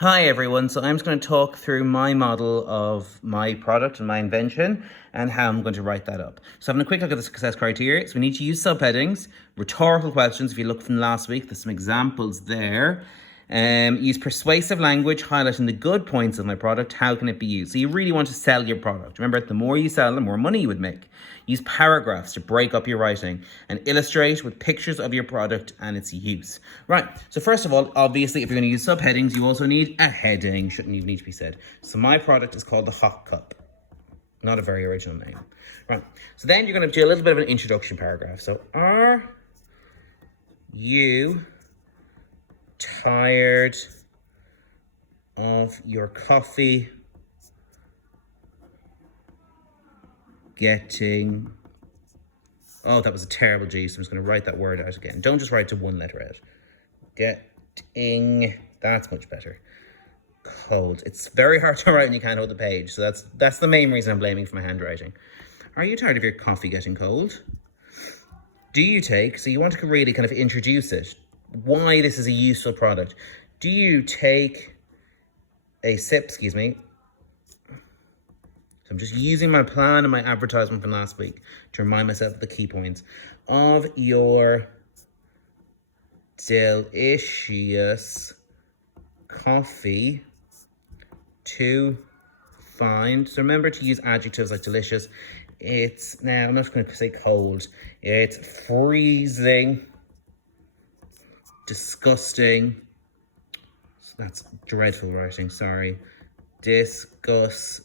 Hi everyone, so I'm just going to talk through my model of my product and my invention and how I'm going to write that up. So having a quick look at the success criteria, so we need to use subheadings, rhetorical questions, if you look from last week, there's some examples there. Use persuasive language, highlighting the good points of my product, how can it be used? So you really want to sell your product. Remember, the more you sell, the more money you would make. Use paragraphs to break up your writing and illustrate with pictures of your product and its use. Right, so first of all, obviously, if you're going to use subheadings, you also need a heading, shouldn't even need to be said. So my product is called the Hot Cup. Not a very original name. Right, so then you're going to do a little bit of an introduction paragraph. So, are you tired of your coffee getting... Oh, that was a terrible G, so I'm just going to write that word out again. Don't just write to one letter out. Getting... That's much better. Cold. It's very hard to write when you can't hold the page, so that's the main reason I'm blaming for my handwriting. Are you tired of your coffee getting cold? Do you take... So you want to really kind of introduce it. Why this is a useful product. Do you take a sip, excuse me. So I'm just using my plan and my advertisement from last week to remind myself of the key points of your delicious coffee to find. So remember to use adjectives like delicious. It's, now I'm not going to say cold. It's freezing. Disgusting. That's dreadful writing, sorry. Disgusting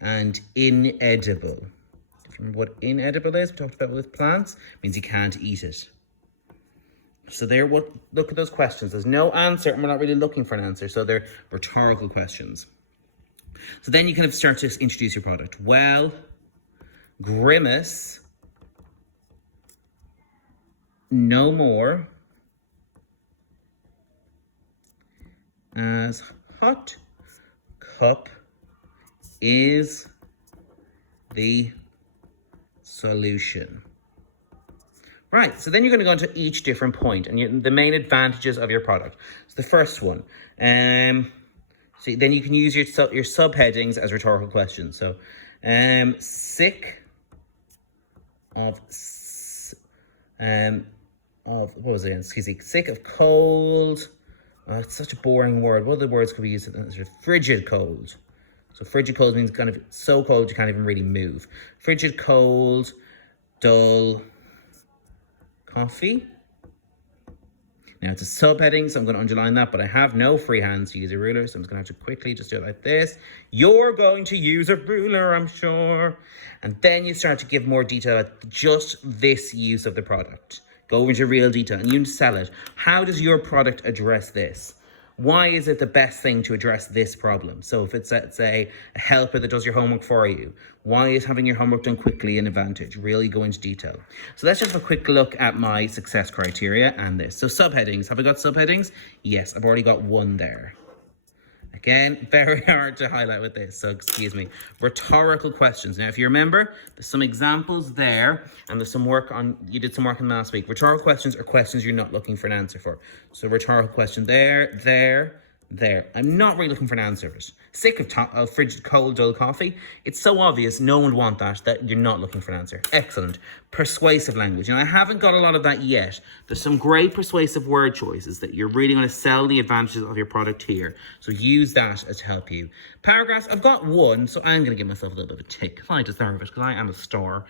and inedible. Do you remember what inedible is? We talked about with plants. It means you can't eat it. So there, look at those questions. There's no answer, and we're not really looking for an answer. So they're rhetorical questions. So then you kind of start to introduce your product. Well, grimace no more as Hot Cup is the solution. Right, so then you're going to go into each different point and the main advantages of your product. So the first one, so then you can use your subheadings as rhetorical questions. So, sick of what was it? Excuse me. Sick of cold. Oh, it's such a boring word. What other words could we use? Frigid cold. So frigid cold means kind of so cold you can't even really move. Frigid cold, dull coffee. Now it's a subheading, so I'm going to underline that, but I have no free hands to use a ruler, so I'm just going to have to quickly just do it like this. You're going to use a ruler, I'm sure. And then you start to give more detail about just this use of the product. Go into real detail and you sell it. How does your product address this? Why is it the best thing to address this problem? So if it's, let's say, a helper that does your homework for you, why is having your homework done quickly an advantage? Really go into detail. So let's just have a quick look at my success criteria and this. So subheadings, have I got subheadings? Yes, I've already got one there. Again, very hard to highlight with this, so excuse me. Rhetorical questions. Now, if you remember, there's some examples there, and there's some work on, you did some work on last week. Rhetorical questions are questions you're not looking for an answer for. So rhetorical question there. I'm not really looking for an answer for it. Sick of frigid, cold, dull coffee. It's so obvious, no one would want that you're not looking for an answer. Excellent. Persuasive language. Now, I haven't got a lot of that yet. There's some great persuasive word choices that you're really going to sell the advantages of your product here. So use that to help you. Paragraphs, I've got one, so I'm going to give myself a little bit of a tick. I deserve it, because I am a star.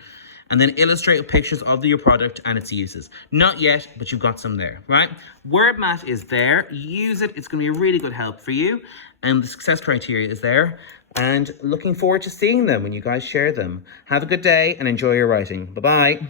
And then illustrate with pictures of your product and its uses. Not yet, but you've got some there, right? Word mat is there. Use it. It's going to be a really good help for you. And the success criteria is there. And looking forward to seeing them when you guys share them. Have a good day and enjoy your writing. Bye-bye.